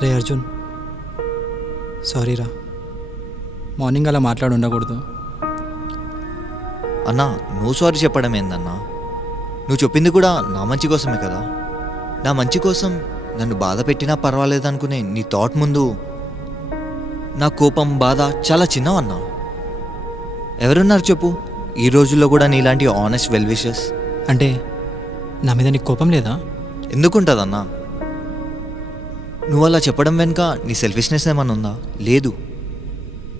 రే అర్జున్, సారీరా, మార్నింగ్ అలా మాట్లాడి ఉండకూడదు. అన్నా, నువ్వు సారీ చెప్పడం ఏందన్నా? నువ్వు చెప్పింది కూడా నా మంచి కోసమే కదా. నా మంచి కోసం నన్ను బాధ పెట్టినా పర్వాలేదనుకునే నీ థాట్ ముందు నా కోపం, బాధ చాలా చిన్నవన్నా. ఎవరున్నారు చెప్పు ఈ రోజుల్లో కూడా నీలాంటి ఆనెస్ట్ వెల్ విషెస్? అంటే నా మీద నీకు కోపం లేదా? ఎందుకుంటుందన్నా? నువ్వు అలా చెప్పడం వెనుక నీ సెల్ఫిష్నెస్ ఏమన్నా ఉందా? లేదు.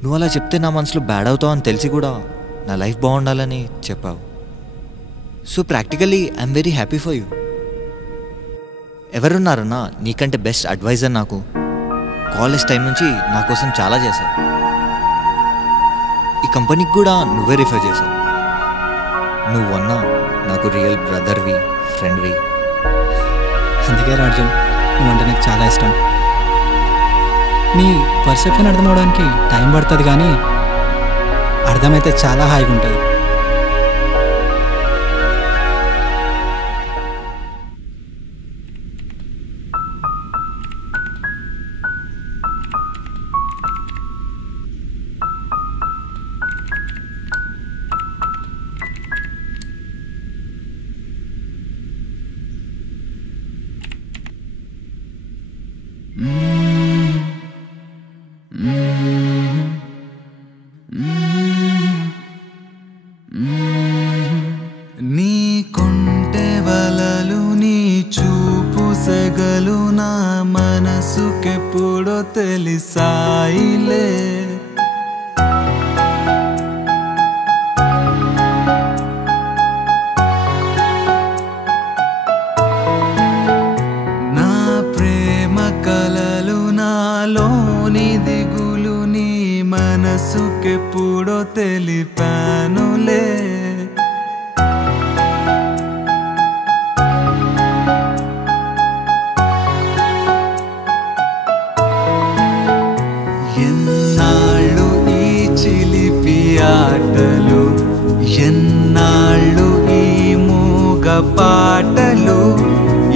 నువ్వు అలా చెప్తే నా మనసులో బ్యాడ్ అవుతావు అని తెలిసి కూడా నా లైఫ్ బాగుండాలని చెప్పావు. So practically I'm very happy for you. ఎవరున్నారన్నా నీకంటే బెస్ట్ అడ్వైజర్ నాకు? కాలేజ్ టైం నుంచి నా కోసం చాలా చేశావు. ఈ కంపెనీకి కూడా నువ్వే రిఫర్ చేశావు. నువ్వన్నా నాకు రియల్ బ్రదర్వి, ఫ్రెండ్వి. అందుకే అర్జున్, నువ్వంటే నాకు చాలా ఇష్టం. నీ పర్సెప్షన్ అర్థం అవడానికి టైం పడుతుంది, కానీ అర్థమైతే చాలా హాయిగా ఉంటుంది. నీ కొంటె వలలు, నీ చూపు సెగలు నా మనసుకెప్పుడో తెలిసాయిలే. నా ప్రేమ కలలు, నాలోని దిగులు నీ మనసుకెప్పుడో తెలిపానులే. ఎన్నాళ్ళు ఈ చిలిపి ఆటలు, ఎన్నాళ్ళు ఈ మూగ పాటలు,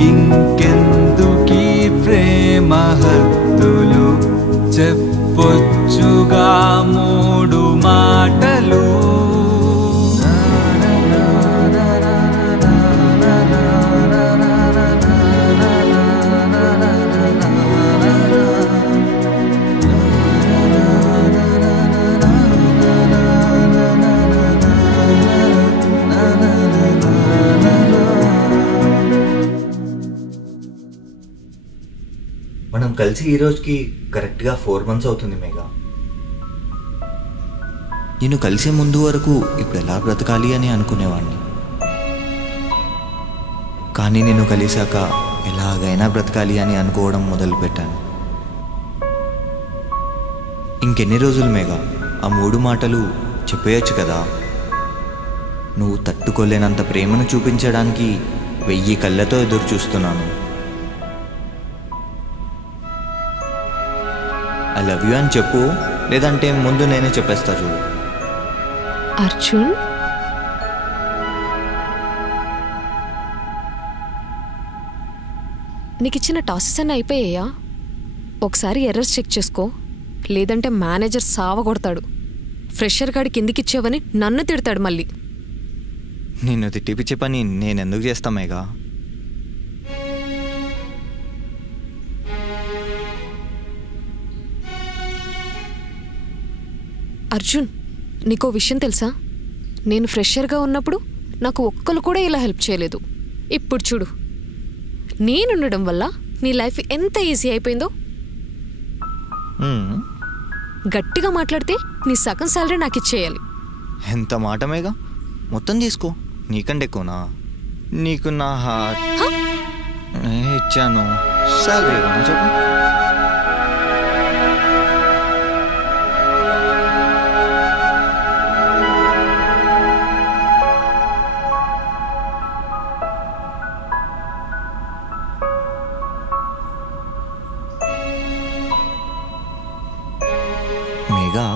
ఇంకెందుకీ ప్రేమ హద్దులు, చెప్పొచ్చుగా మూడు మాటలు. మనం కలిసి ఈ రోజుకి కరెక్ట్గా 4 months అవుతుంది మేఘా. నేను కలిసే ముందు వరకు ఇప్పుడు ఎలా బ్రతకాలి అని అనుకునేవాడిని, కానీ నేను కలిసాక ఎలాగైనా బ్రతకాలి అని అనుకోవడం మొదలుపెట్టాను. ఇంకెన్ని రోజులు మేఘా ఆ 3 మాటలు చెప్పేయచ్చు కదా? నువ్వు తట్టుకోలేనంత ప్రేమను చూపించడానికి 1000 కళ్ళతో ఎదురు చూస్తున్నాను. ఐ లవ్ యూ అని చెప్పు, లేదంటే ముందు నేనే చెప్పేస్తా చూడు. అర్జున్, నీకు ఇచ్చిన టాసెస్ అన్నీ అయిపోయాయా? ఒకసారి ఎర్రర్స్ చెక్ చేసుకో, లేదంటే మేనేజర్ సావగొడతాడు. ఫ్రెషర్ గాడి కిందికిచ్చావని నన్ను తిడతాడు మళ్ళీ. నిన్ను తిట్టిపిచ్చే పని నేనెందుకు చేస్తా మేఘా? అర్జున్, నీకో విషయం తెలుసా? నేను ఫ్రెషర్గా ఉన్నప్పుడు నాకు ఒక్కరు కూడా ఇలా హెల్ప్ చేయలేదు. ఇప్పుడు చూడు, నేనుండడం వల్ల నీ లైఫ్ ఎంత ఈజీ అయిపోయిందో. గట్టిగా మాట్లాడితే నీ సగం సాలరీ నాకు ఇచ్చేయాలి. ఎంత మాట మేఘా, మొత్తం తీసుకో. నీకంటే ఎక్కువనా? నీకు నా హార్ట్ ఇచ్చాను. సాలరీ ఇవ్వనా చెప్పు? మేఘా,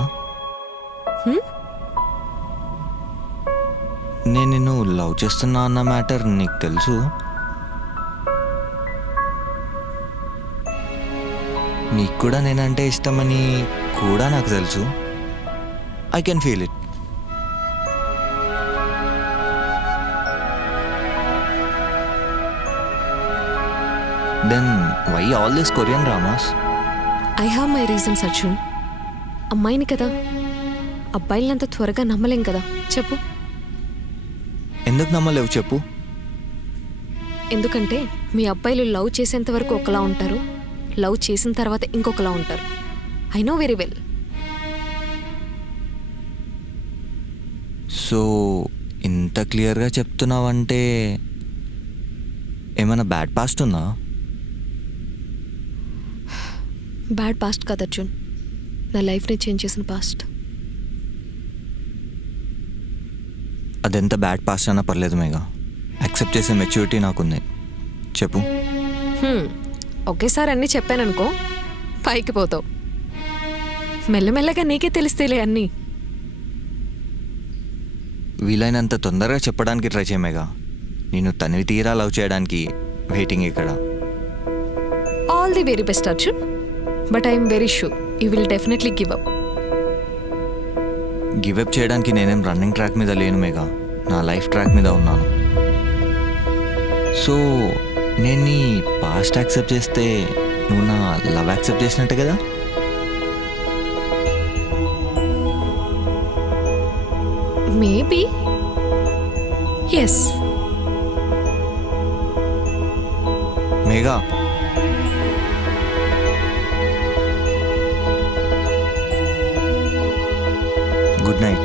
నేను నిన్ను లవ్ చేస్తున్నా అన్న మ్యాటర్ నీకు తెలుసు? నీకు కూడా నేనంటే ఇష్టమని కూడా నాకు తెలుసు. I can feel it. Then why all this Korean dramas? I have my reasons Arjun. అమ్మాయిని కదా, అబ్బాయిలంత త్వరగా నమ్మలేం కదా. చెప్పు. ఎందుకు నమ్మలేవు చెప్పు. ఎందుకంటే మీ అబ్బాయిలు లవ్ చేసేంత వరకు ఒకలా ఉంటారు, లవ్ చేసిన తర్వాత ఇంకొకలా ఉంటారు. I know very well. So ఇంత క్లియర్గా చెప్తున్నావంటే ఏమైనా బ్యాడ్ పాస్ట్ ఉందా? బ్యాడ్ పాస్ట్ కాదు అర్జున్, నా లైఫ్ని చేంజ్ చేసిన పాస్ట్. అదెంత బ్యాడ్ పాస్ట్ అయినా పర్లేదు మేఘా, యాక్సెప్ట్ చేసే మెచ్యూరిటీ నాకుంది. చెప్పు. ఒకేసారి అన్నీ చెప్పాననుకో పైకి పోతావు. మెల్లమెల్లగా నీకే తెలిస్తేలే అన్నీ. వీలైనంత తొందరగా చెప్పడానికి ట్రై చేయమేగా. నేను తనివి తీరా లవ్ చేయడానికి వెయిటింగ్ ఇక్కడ. All the very best Arjun, but I'm very sure you will definitely give up. Give up చేయడానికి నేనేం రన్నింగ్ ట్రాక్ మీద లేను మేఘా, నా లైఫ్ ట్రాక్ మీద ఉన్నాను. సో నేను నీ పాస్ట్ యాక్సెప్ట్ చేస్తే నువ్వు నా లవ్ యాక్సెప్ట్ చేసినట్టే కదా? Maybe yes. Megha, good night.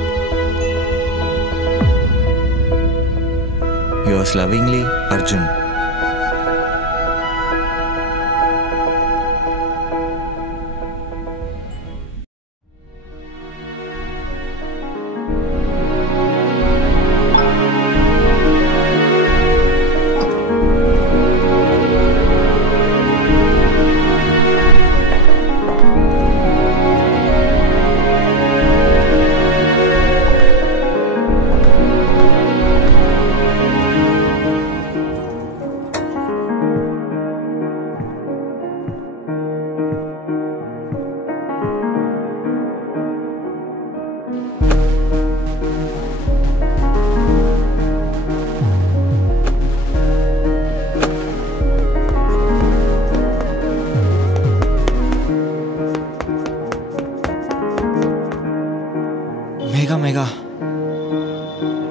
Yours lovingly Arjun. Megha,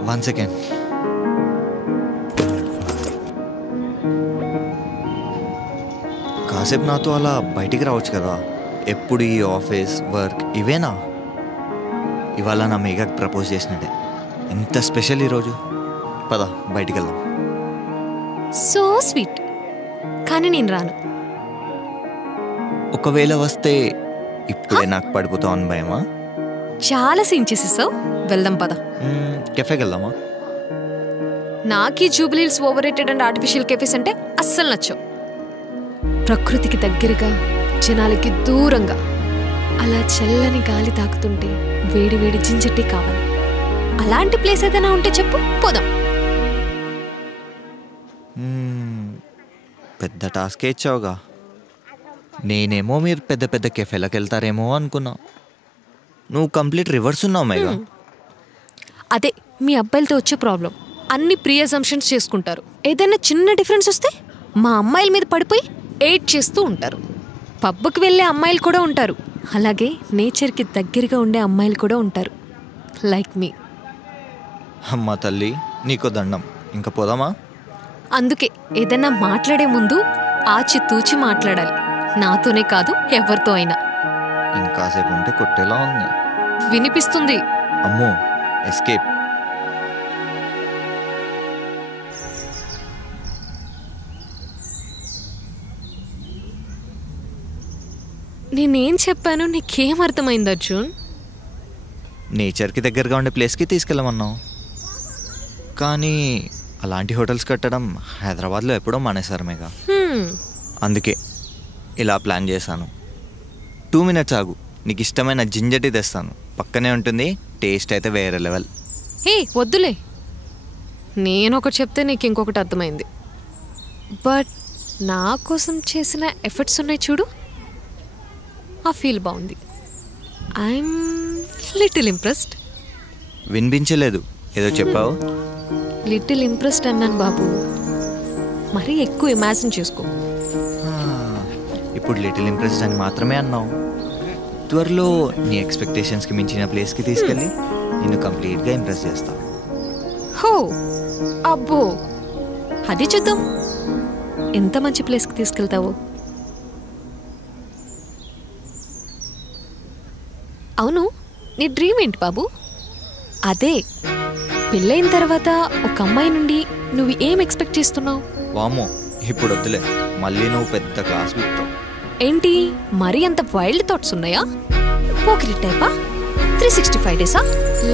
1 second. కాసేపు నాతో అలా బయటికి రావచ్చు కదా. ఎప్పుడు ఈ ఆఫీస్ వర్క్ ఇవేనా? ఇవాళ నా మేఘాకి ప్రపోజ్ చేసినట్టే. ఎంత స్పెషల్ ఈరోజు. పద బయటికి వెళ్దాం. So sweet. కానీ నేను రాను. ఒకవేళ వస్తే ఇప్పుడే నాకు పడిపోతావు అని భయమా? చాలా సీన్ చేసేసావు. వెళ్దాం పద. కెఫేకి వెళ్దామా? నాకీ Jubilee's overrated and artificial cafes అంటే అస్సలు నచ్చవు. ప్రకృతికి దగ్గరగా, జనాలకి దూరంగా, అలా చల్లని గాలి తాకుతుంటే వేడి వేడి జింజర్ కావాలి. అలాంటి ప్లేస్ ఏదైనా ఉంటే చెప్పు, పోదాం. పెద్ద టాస్కే ఇచ్చావుగా. నేనేమో మీరు పెద్ద పెద్ద కెఫేలకు వెళ్తారేమో అనుకున్నా. నువ్వు కంప్లీట్ రివర్స్ ఉన్నావు మేఘా. అదే మీ అబ్బాయిలతో వచ్చే ప్రాబ్లం. అన్ని ప్రీ అజంప్షన్స్ చేసుకుంటారు. ఏదైనా చిన్న డిఫరెన్స్ వస్తే మా అమ్మాయిల మీద పడిపోయి ఎయిట్ చేస్తూ ఉంటారు. పబ్కి వెళ్ళే అమ్మాయిలు కూడా ఉంటారు, అలాగే నేచర్కి దగ్గరగా ఉండే అమ్మాయిలు కూడా ఉంటారు, లైక్ మీ. అమ్మ తల్లి, నీకో దండం. ఇంకా పోదామా? అందుకే ఏదైనా మాట్లాడే ముందు ఆచితూచి మాట్లాడాలి. నాతోనే కాదు, ఎవరితో అయినా. ఇంకాసేపు ఉంటే కొట్టేలా ఉంది. వినిపిస్తుంది. అమ్మో, ఎస్కేప్. నేనేం చెప్పాను నీకేం అర్థమైంది అర్జున్? నేచర్కి దగ్గరగా ఉండే ప్లేస్కి తీసుకెళ్ళమన్నావు, కానీ అలాంటి హోటల్స్ కట్టడం హైదరాబాద్లో ఎప్పుడో మానేశారు మేఘా. అందుకే ఇలా ప్లాన్ చేశాను. 2 minutes ఆగు, నీకు ఇష్టమైన జింజర్ టీ తెస్తాను. పక్కనే ఉంటుంది, టేస్ట్ అయితే వేరే లెవెల్. హే వద్దులే, నేనొకటి చెప్తే నీకు ఇంకొకటి అర్థమైంది. బట్ నా కోసం చేసిన ఎఫర్ట్స్ ఉన్నాయి చూడు, ఆ ఫీల్ బాగుంది. I'm little impressed. వినిపించలేదు, ఏదో చెప్పావు. లిటిల్ ఇంప్రెస్డ్ అన్నాను బాబు, మరీ ఎక్కువ ఇమాజిన్ చేసుకో. ఇప్పుడు లిటిల్ ఇంప్రెస్డ్ అని మాత్రమే అన్నావు. త్వరలో నీ ఎక్స్పెక్టేషన్స్కి మించిన ప్లేస్కి తీసుకెళ్ళి నిన్ను కంప్లీట్గా ఇంప్రెస్ చేస్తా. హో అబ్బో, అది చూద్దాం ఎంత మంచి ప్లేస్కి తీసుకెళ్తావో. అవును, నీ డ్రీమ్ ఏంటి బాబు? అదే, పెళ్ళైన తర్వాత ఒక అమ్మాయి నుండి నువ్వు ఏం ఎక్స్పెక్ట్ చేస్తున్నావు? వామో, ఇప్పుడు వద్దులే, మళ్ళీ నువ్వు పెద్ద క్లాస్ బిక్తావు. ఏంటి, మరీ అంత వైల్డ్ థాట్స్ ఉన్నాయా? పోకిరి టైపా? 365 డేసా?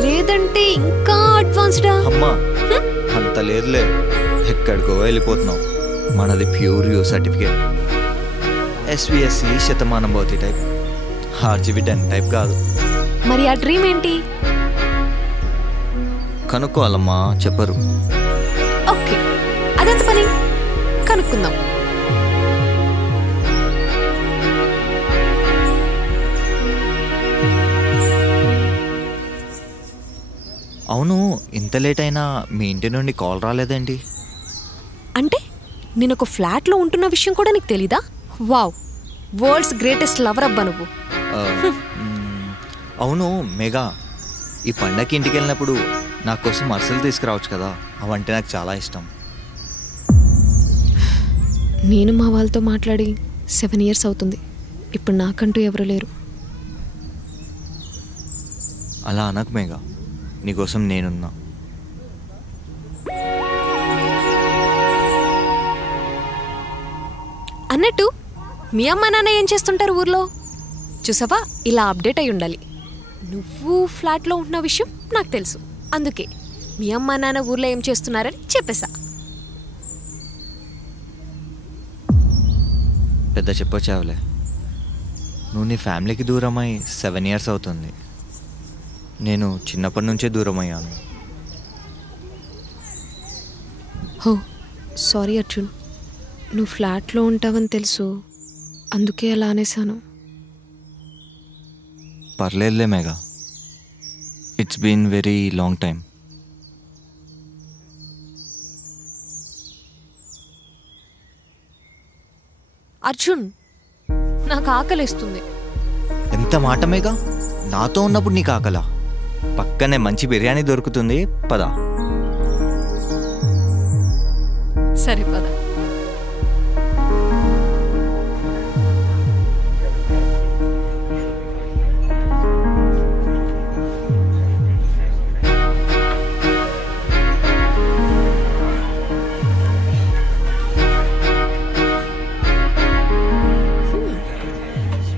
లేదంటే ఇంకా అడ్వాన్స్డా? అమ్మా, అంత లేదులే, ఎక్కడికో వెళ్ళిపోతున్నావు. మనది pure you certificate. SVSC Shatamanam Bhavati type, RGB 10 type కాదు. మరి ఆ డ్రీమ్ ఏంటి? కనుక్కోవాలమ్మా, చెప్పరు. ఓకే, అదెంత పని, కనుక్కుందాం. అవును, ఇంత లేట్ అయినా మీ ఇంటి నుండి కాల్ రాలేదండి? అంటే నేను ఒక ఫ్లాట్లో ఉంటున్న విషయం కూడా నీకు తెలీదా? వావ్, వరల్డ్స్ గ్రేటెస్ట్ లవర్ అబ్బా నువ్వు. అవును మేఘా, ఈ పండగకి ఇంటికి వెళ్ళినప్పుడు నా కోసం అరిసెలు తీసుకురావచ్చు కదా, అవంటే నాకు చాలా ఇష్టం. నేను మా వాళ్ళతో మాట్లాడి 7 years అవుతుంది. ఇప్పుడు నాకంటూ ఎవరు లేరు. అలా అనకు మేఘా, నీకోసం నేనున్నా. అన్నట్టు మీ అమ్మ నాన్న ఏం చేస్తుంటారు ఊర్లో? చూసావా, ఇలా అప్డేట్ అయి ఉండాలి. నువ్వు ఫ్లాట్లో ఉంటున్న విషయం నాకు తెలుసు, అందుకే మీ అమ్మ నాన్న ఊర్లో ఏం చేస్తున్నారని చెప్పేశా. పెద్ద చెప్పొచ్చావులే. నువ్వు నీ ఫ్యామిలీకి దూరమై 7 years అవుతుంది. నేను చిన్నప్పటి నుంచే దూరం అయ్యాను. హో సారీ అర్జున్, నువ్వు ఫ్లాట్లో ఉంటావని తెలుసు, అందుకే అలా అనేసాను. పర్లేదులే Megha, it's been very long time. Arjun, నాకు ఆకలిస్తుంది. ఎంత మాట మేఘా, నాతో ఉన్నప్పుడు నీకు ఆకలా? పక్కనే మంచి బిర్యానీ దొరుకుతుంది, పద. సరే పద.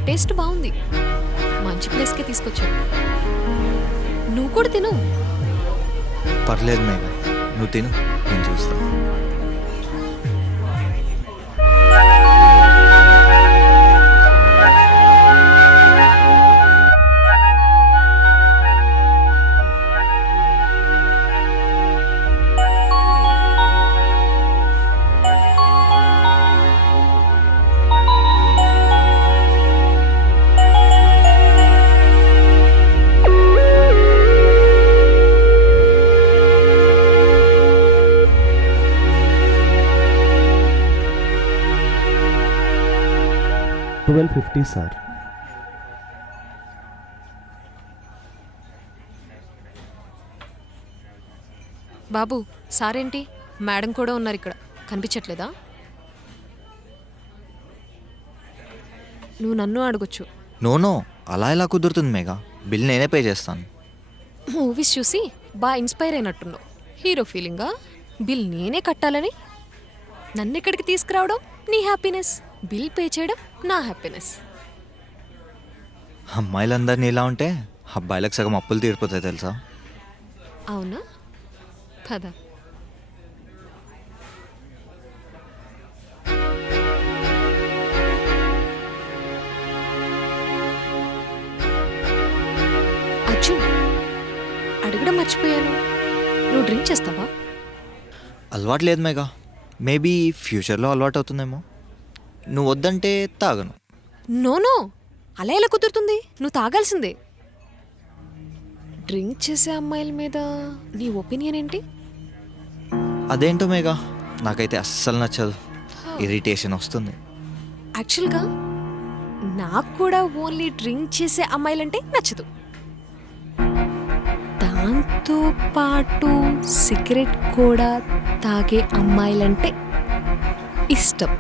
టేస్ట్ బాగుంది, మంచి ప్లేస్కే తీసుకొచ్చావు. నువ్వు కూడా తిను. పర్లేదు మేఘా, నువ్వు తిను, నేను చూస్తా. $12.50 సార్. బాబు, సారేంటి? మేడం కూడా ఉన్నారు ఇక్కడ, కనిపించట్లేదా? నువ్వు నన్ను అడగొచ్చు. నో, అలా ఎలా కుదురుతుంది మేఘా? బిల్ నేనే పే చేస్తాను. మూవీస్ చూసి బాగా ఇన్స్పైర్ అయినట్టున్నావు. హీరో ఫీలింగా? బిల్ నేనే కట్టాలని? నన్ను ఇక్కడికి తీసుకురావడం నీ హ్యాపీనెస్, బిల్ పే చేయడం నా హ్యాపీనెస్. అమ్మాయిలందరినీ ఇలా ఉంటే అబ్బాయిలకు సగం అప్పులు తీరిపోతాయి తెలుసా? అవునా? పద. అర్జున్, అడగడం మర్చిపోయాను, నువ్వు డ్రింక్ చేస్తావా? అలవాటు లేదు మేఘా, మేబీ ఫ్యూచర్లో అలవాటు అవుతుందేమో. నువ్వు వద్దంటే తాగను. నో, అలా ఎలా కుదురుతుంది? నువ్వు తాగాల్సిందే. డ్రింక్ చేసే అమ్మాయిల మీద నీ ఒపీనియన్ ఏంటి? అదేంటో మేఘా, నాకైతే అస్సలు నచ్చదు. ఇరిటేషన్ వస్తుంది. యాక్చువల్గా నాకు కూడా ఓన్లీ డ్రింక్ చేసే అమ్మాయిలంటే నచ్చదు. దాంతో పాటు సిగరెట్ కూడా తాగే అమ్మాయిలంటే ఇష్టం.